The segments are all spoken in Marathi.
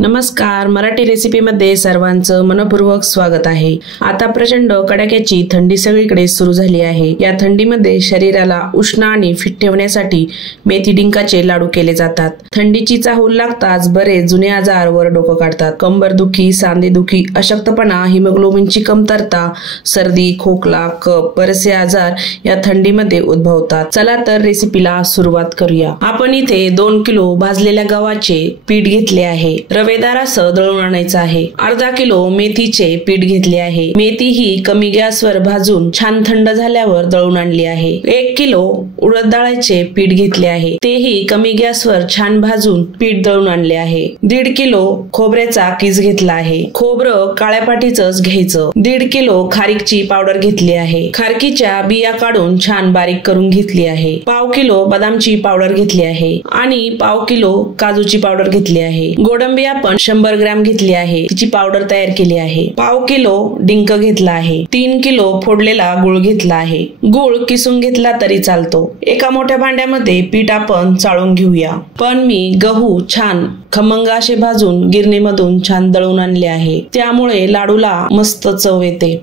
नमस्कार, मराठी रेसिपीमध्ये सर्वांचं मनपूर्वक स्वागत आहे। आता प्रचंड कडाक्याची थंडी सगळीकडे सुरू झाली आहे। या थंडीमध्ये शरीराला उष्ण आणि फिट ठेवण्यासाठी मेथी डिंकाचे लाडू केले जातात। थंडीची चाहूल लागताच बरेच जुने आजार वर डोकं काढतात। कंबरदुखी, सांधेदुखी, अशक्तपणा, हिमोग्लोबिनची कमतरता, सर्दी, खोकला, कफ बरेचसे आजार या थंडीमध्ये उद्भवतात। चला तर रेसिपीला सुरुवात करूया। आपण इथे 2 किलो भाजलेल्या गव्हाचे पीठ घेतले आहे। रवेदार असं दळून आणायचं आहे। अर्धा किलो मेथीचे पीठ घेतले आहे। मेथी ही कमी गॅसवर भाजून छान थंड झाल्यावर दळून आणली आहे। 1 किलो उडद डाळीचे पीठ घेतले आहे। तेही कमी गॅसवर छान भाजून पीठ दळून आणले आहे। 1.5 किलो खोबऱ्याचा किस घेतला आहे। खोबरं काळ्या पाटीचंच घ्यायचं। 1.5 किलो खारीकची पावडर घेतली आहे। खारकीच्या बिया काढून छान बारीक करून घेतली आहे। पाव किलो बदामची पावडर घेतली आहे आणि पाव किलो काजूची पावडर घेतली आहे। गोडंबी आपण 100 ग्रॅम घेतली आहे, तिची पावडर तयार केली आहे। पाव किलो डिंक घेतला आहे। 3 किलो फोडलेला गुळ घेतला आहे। गुळ किसून घेतला तरी चालतो। एका मोठ्या भांड्यामध्ये पीठ आपण चाळून घेऊया। पण मी गहू छान खमंग असे भाजून गिरणीमधून छान दळून आणले आहे, त्यामुळे लाडूला मस्त चव येते।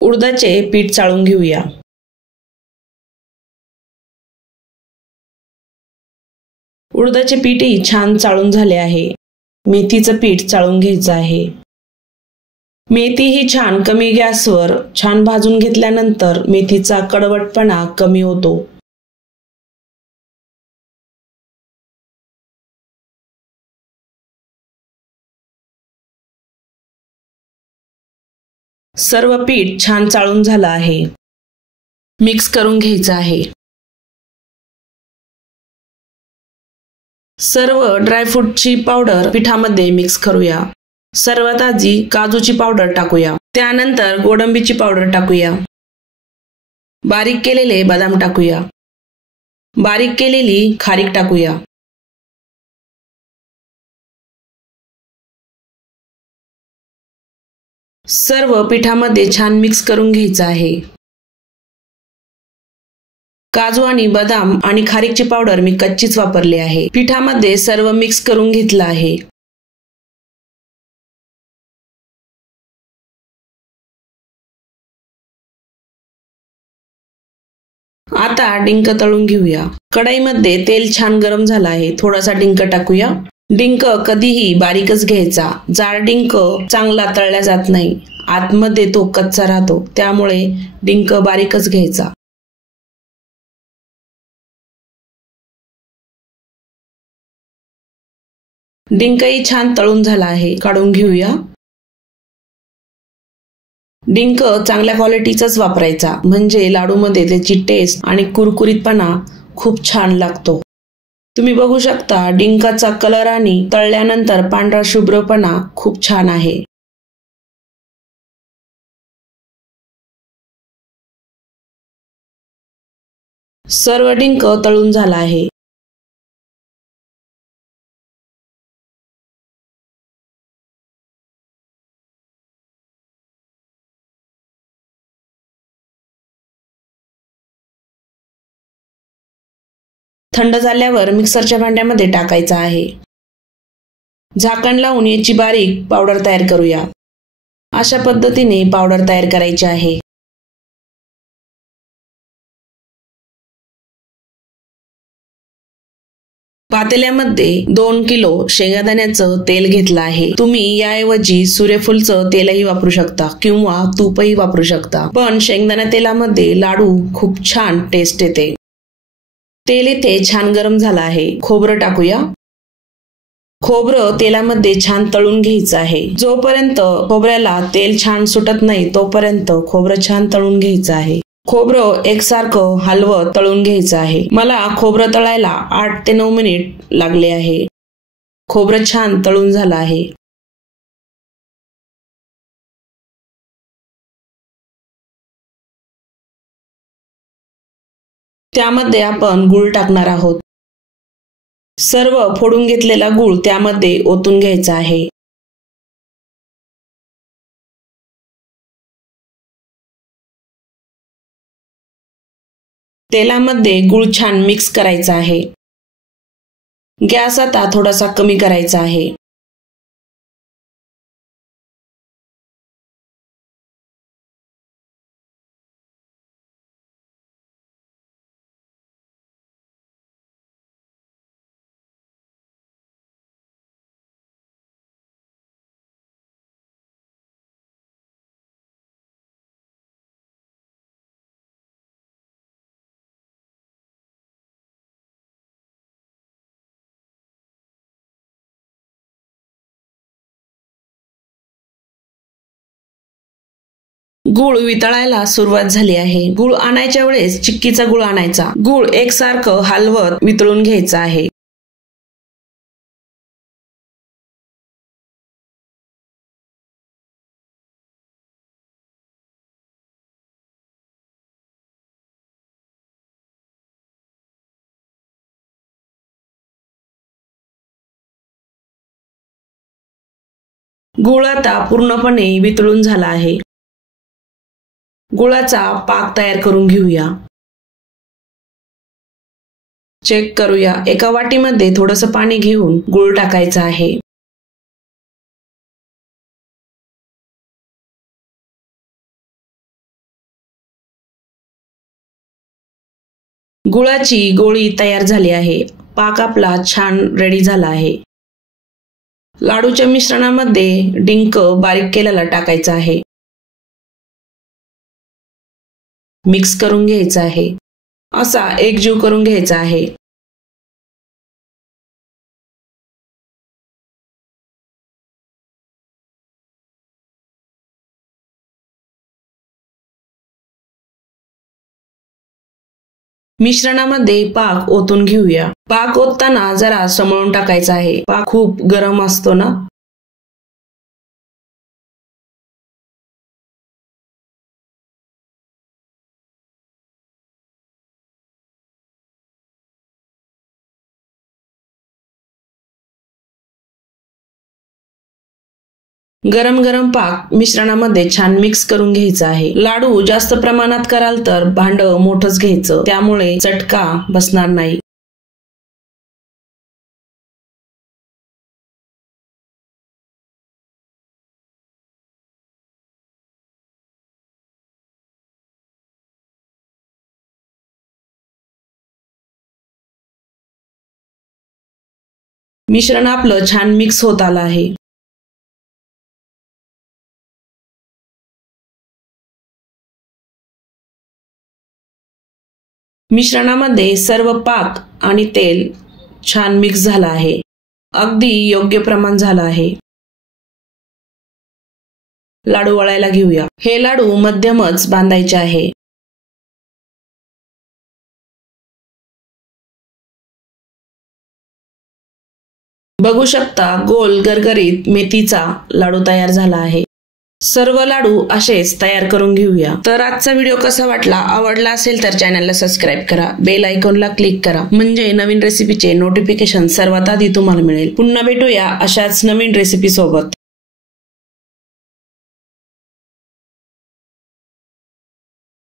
उडदाचे पीठ चाळून घेऊया। उडदाचे पीठही छान चाळून झाले आहे। मेथीचं पीठ चाळून घ्यायचं आहे। मेथी ही छान कमी गॅसवर छान भाजून घेतल्यानंतर मेथीचा कडवटपणा कमी होतो। सर्व पीठ छान चाळून झालं आहे। मिक्स करून घ्यायचं आहे। सर्व ड्रायफ्रूटची पावडर पिठामध्ये मिक्स करूया। सर्वात आधी काजूची पावडर टाकूया। त्यानंतर गोडंबीची पावडर टाकूया। बारीक केलेले बदाम टाकूया। बारीक केलेली खारीक टाकूया। सर्व पिठामध्ये छान मिक्स करून घ्यायचं आहे। काजू आणि बदाम आणि खारीकची पावडर मी कच्चीच वापरली आहे। पिठामध्ये सर्व मिक्स करून घेतलं आहे। आता डिंक तळून घेऊया। कढईमध्ये तेल छान गरम झालं आहे। थोडासा डिंक टाकूया। डिंक कधीही बारीकच घ्यायचा। जाड डिंक चांगला तळला जात नाही, आतमध्ये तो कच्चा राहतो, त्यामुळे डिंक बारीकच घ्यायचा। डिंकही छान तळून झाला आहे, काढून घेऊया। डिंक चांगल्या क्वालिटीचाच वापरायचा, म्हणजे लाडूमध्ये त्याची टेस्ट आणि कुरकुरीतपणा खूप छान लागतो। तुम्ही बघू शकता डिंकाचा कलर आणि तळल्यानंतर पांढरा शुभ्रपणा खूप छान आहे। सर्व डिंक तळून झाला आहे। थंड झाल्यावर मिक्सरच्या भांड्यामध्ये टाकायचा आहे। झाकण लावून याची बारीक पावडर तयार करूया। अशा पद्धतीने पावडर तयार करायची आहे। पातेल्यामध्ये 2 किलो शेंगदाण्याचं तेल घेतलं आहे। तुम्ही याऐवजी सूर्यफूलचं तेलही वापरू शकता किंवा तूपही वापरू शकता, पण शेंगदाणा तेलामध्ये लाडू खूप छान टेस्ट येते। तेल इथे छान गरम झालं आहे। खोबरं टाकूया। खोबरं तेलामध्ये छान तळून घ्यायचं आहे। जोपर्यंत खोबऱ्याला तेल छान सुटत नाही तोपर्यंत खोबरं छान तळून घ्यायचं आहे। खोबरं एकसारखं हलवत तळून घ्यायचं आहे। मला खोबरं तळायला 8 ते 9 मिनिट लागले आहे। खोबरं छान तळून झालं आहे। त्यामध्ये आपण गूळ टाकणार आहोत। सर्व फोडून घेतलेला गूळ त्यामध्ये ओतून घ्यायचा आहे। तेलामध्ये गूळ छान मिक्स करायचा आहे। गॅस आता थोडासा कमी करायचा आहे। गूळ वितळायला सुरुवात झाली आहे। गूळ आणायच्या वेळेस चिक्कीचा गूळ आणायचा। गूळ एकसारखं हलवत वितळून घ्यायचं आहे। गूळ आता पूर्णपणे वितळून झाला आहे। गुळाचा पाक तयार करून घेऊया। चेक करूया। एका वाटीमध्ये थोडंसं पाणी घेऊन गूळ टाकायचा आहे। गुळाची गोळी तयार झाली आहे। पाक आपला छान रेडी झाला आहे। लाडूच्या मिश्रणामध्ये डिंक बारीक केलेला टाकायचा आहे। मिक्स करून घ्यायचा आहे। असा एकजीव करून घ्यायचा आहे। मिश्रणामध्ये पाक ओतून घेऊया। पाक ओतताना जरा समळून टाकायचा आहे। पाक खूप गरम असतो ना। गरम गरम पाक मिश्रणामध्ये छान मिक्स करून घ्यायचा आहे। लाडू जास्त प्रमाणात कराल तर भांड मोठंच घ्यायचं, त्यामुळे चटका बसणार नाही। मिश्रण आपलं छान मिक्स होत आलं आहे। मिश्रणामध्ये सर्व पाक आणि तेल छान मिक्स झालं आहे। अगदी योग्य प्रमाण झालं आहे। लाडू वळायला घेऊया। हे लाडू मध्यमच बांधायचे आहे। बघू शकता गोल गरगरीत मेथीचा लाडू तयार झाला आहे। सर्व लाडू असेच तयार करून घेऊया। तर आजचा व्हिडिओ कसा वाटला? आवडला असेल तर चॅनलला सबस्क्राईब करा, बेल आयकॉनला क्लिक करा, म्हणजे नवीन रेसिपीचे नोटिफिकेशन सर्वात आधी तुम्हाला मिळेल। पुन्हा भेटूया अशाच नवीन रेसिपी सोबत।